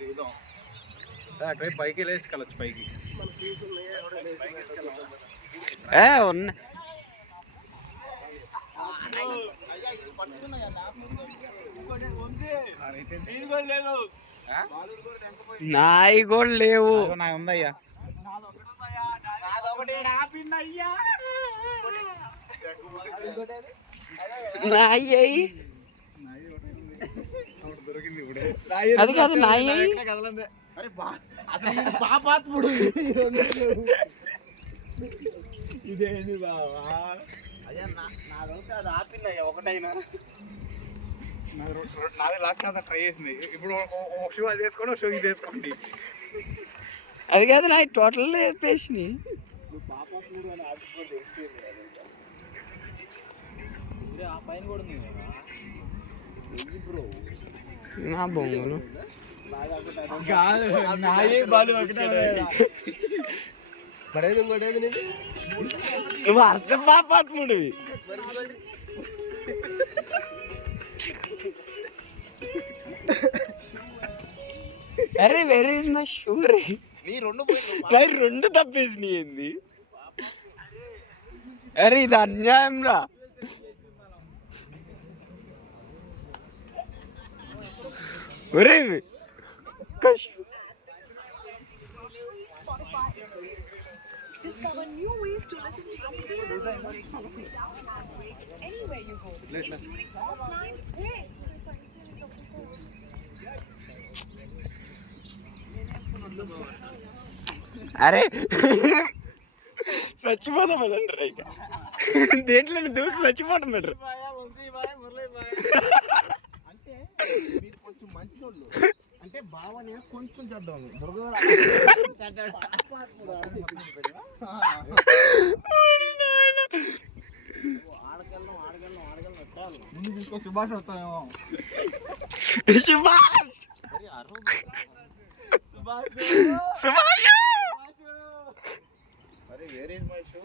దిగుదాం అటువైపు పైకి వెళ్ళేసుకెళ్ళచ్చు పైకి ఉన్నా నాయి కూడా లేవు. నా ఉందయ్యా నాయి అది కాదు నాయి పాపాత్ముడు ఇదేంటి బావా అయ్యా నాదైతే అది ఆపిందయ్యా ఒకటైనా నాది లాక్ కాదా ట్రై చేసింది. ఇప్పుడు ఒక షూ అది వేసుకోండి, ఒక షూ ఇది వేసుకోండి. అది కాదు నా టోటల్ వేసినాయి. పాపాత్ముడు అని ఆపిపోతే ఆ పైన కూడా ఉంది బ్రో నా బొమ్మలు నువ్వు అర్థ పాపాత్ముడు. అరే వెర్ ఇస్ మై షూ రే? రెండు తప్పేసినాయి ఏంది? అరే ఇది అన్యాయం రా. ఒరే Discover new ways to listen from anywhere you go, including offline. అరే చచ్చిపోతాం అదంటారా ఇక దేంట్లో దూకి చచ్చిపోవటం బెటర్. అంటే మీరు కొంచెం మంచోళ్ళు అంటే బావనే కొంచెం చేద్దాం ముందు తీసుకో సుభాష్ వస్తామేమో. సుభాష్ అరే వేరే మై షూ